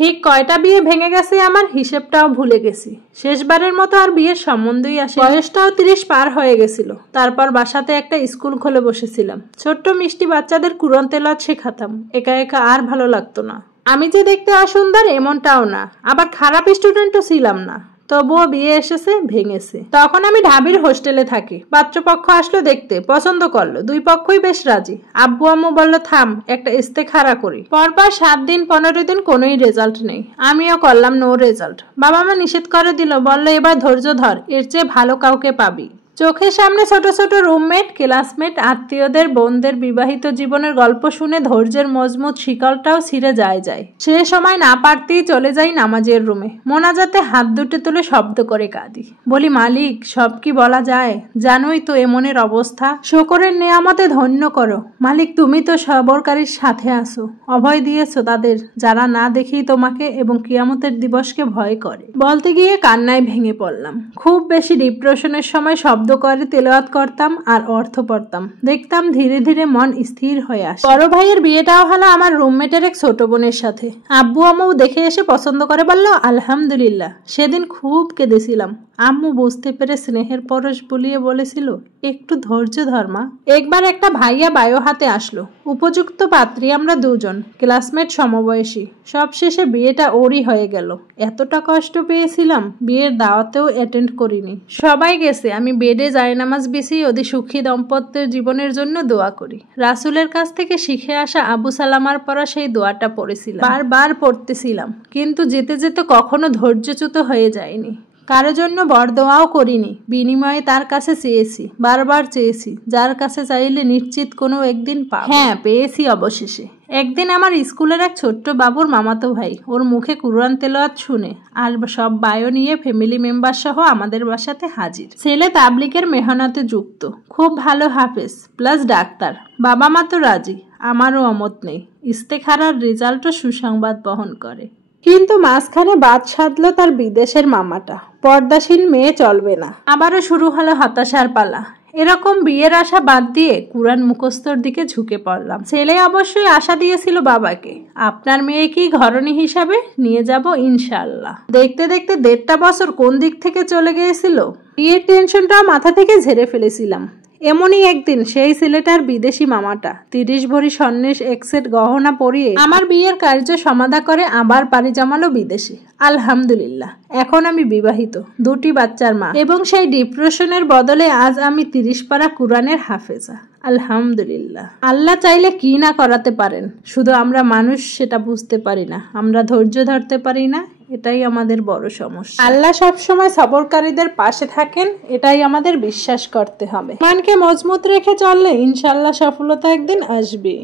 ঠিক কয়টা বিয়ে ভেঙে গেছে আমার হিসেবটাও ভুলে গেছি। শেষবারের মতো আর বিয়ের সম্বন্ধই আসে। বয়সটাও 30 পার হয়ে গেছিল। তারপর বাসাতে একটা স্কুল খুলে বসেছিলাম। ছোট্ট মিষ্টি বাচ্চাদের কুরআন তেলাওয়াত শেখাতাম। একা একা আর ভালো লাগতো না। আমি যে দেখতে অসুন্দর এমনটাও না, আবার খারাপ স্টুডেন্টও ছিলাম না। তবুও বিয়ে এসেছে, ভেঙেছে। তখন আমি ঢাবির হোস্টেলে থাকি। পাত্রপক্ষ আসলো দেখতে, পছন্দ করলো। দুই পক্ষই বেশ রাজি। আব্বু আম্মু বলল থাম, একটা ইস্তেখারা করি। পরপর 7 দিন 15 দিন কোনোই রেজাল্ট নেই। আমিও করলাম নো রেজাল্ট। বাবা মা নিষেধ করে দিল, বলল এবার ধৈর্য ধর, এর চেয়ে ভালো কাউকে পাবি। চোখের সামনে ছোট ছোট রুমমেট, ক্লাসমেট, আত্মীয়দের, বোনদের বিবাহিত জীবনের গল্প শুনে ধৈর্যের মজবুত শিকলটাও ছিঁড়ে যায়। সে সময় না পারতেই চলে যাই নামাজের রুমে। মোনাজাতে হাত দুটো তুলে শব্দ করে কাঁদি। বলি মালিক, সব কি বলা যায়? জানোই তো এমনের অবস্থা। শুকরের নেয়ামতে ধন্য করো মালিক, তুমি তো সবরকারীর সাথে আছো। অভয় দিয়েছো তাদের যারা না দেখেই তোমাকে এবং কিয়ামতের দিবসকে ভয় করে। বলতে গিয়ে কান্নায় ভেঙে পড়লাম। খুব বেশি ডিপ্রেশনের সময় শব্দ করে তেলাওয়াত করতাম আর অর্থ পড়তাম। দেখতাম ধীরে ধীরে মন স্থির হয়ে আসে। বড় ভাইয়ের বিয়েটাও হলো আমার রুমমেটের এক ছোট বোনের সাথে। আব্বু আম্মু দেখে এসে পছন্দ করে বলল আলহামদুলিল্লাহ। সেদিন খুব কেঁদেছিলাম। আম্মু বুঝতে পেরে স্নেহের পরশ বুলিয়ে বলেছিল, একটু ধৈর্য ধর মা। একবার একটা ভাইয়া বায়ো হাতে আসলো। উপযুক্ত পাত্রী আমরা দুজন, ক্লাসমেট সমবয়সী। সব শেষে বিয়েটা ওরই হয়ে গেল। এতটা কষ্ট পেয়েছিলাম, বিয়ের দাওয়াতেও অ্যাটেন্ড করিনি। সবাই গেছে, আমি বেডে জায়নামাজ বিছিয়ে ওদের সুখী দাম্পত্যের জীবনের জন্য দোয়া করি। রাসূলের কাছ থেকে শিখে আসা আবু সালামার পড়া সেই দোয়াটা পড়েছিলাম, বারবার পড়তেছিলাম। কিন্তু যেতে যেতে কখনো ধৈর্যচ্যুত হয়ে যায়নি। কারো জন্য বরদোয়াও করিনি। বিনিময়ে তার কাছে চেয়েছি, বারবার চেয়েছি, যার কাছে চাইলে নিশ্চিত কোনো একদিন পাবো। হ্যাঁ, পেয়েছি অবশেষে। একদিন আমার স্কুলের এক ছোট্ট বাবুর মামাতো ভাই, ওর মুখে কুরআন তেলাওয়াত শুনে আর সব বায়ো নিয়ে ফ্যামিলি মেম্বার সহ আমাদের বাসাতে হাজির। ছেলে তাবলিগের মেহনতে যুক্ত, খুব ভালো হাফেজ প্লাস ডাক্তার। বাবা মা তো রাজি, আমারও অমত নেই। ইস্তেখারার রেজাল্টও সুসংবাদ বহন করে। কিন্তু মাঝখানে বাদ সাধলো তার বিদেশের মামাটা। পর্দাশীল মেয়ে চলবে না। আবারও শুরু হলো হতাশার পালা। এরকম বিয়ের আশা বাদ দিয়ে কুরআন মুখস্থর দিকে ঝুঁকে পড়লাম। ছেলে অবশ্যই আশা দিয়েছিল বাবাকে, আপনার মেয়েকেই ঘরণী হিসাবে নিয়ে যাব ইনশাআল্লাহ। দেখতে দেখতে 1.5 বছর কোন দিক থেকে চলে গিয়েছিল। বিয়ের টেনশনটাও মাথা থেকে ঝেড়ে ফেলেছিলাম। এমনই একদিন সেই ছেলেটার বিদেশি মামাটা 30 ভরি স্বর্ণের এক্সেট গহনা পরিয়ে আমার বিয়ের কার্য সমাধা করে আবার পাড়ি জমালো বিদেশে। আলহামদুলিল্লাহ, এখন আমি বিবাহিত, 2টি বাচ্চার মা, এবং সেই ডিপ্রেশনের বদলে আজ আমি 30 পারা কুরআনের হাফেজা। আলহামদুলিল্লাহ। আল্লাহ চাইলে কি না করাতে পারেন, শুধু আমরা মানুষ সেটা বুঝতে পারি না, আমরা ধৈর্য ধরতে পারি না। এটাই আমাদের বড় সমস্যা। আল্লাহ সবসময় সবরকারীদের পাশে থাকেন, এটাই আমাদের বিশ্বাস করতে হবে। মনকে মজবুত রেখে চললে ইনশাআল্লাহ সফলতা একদিন আসবে।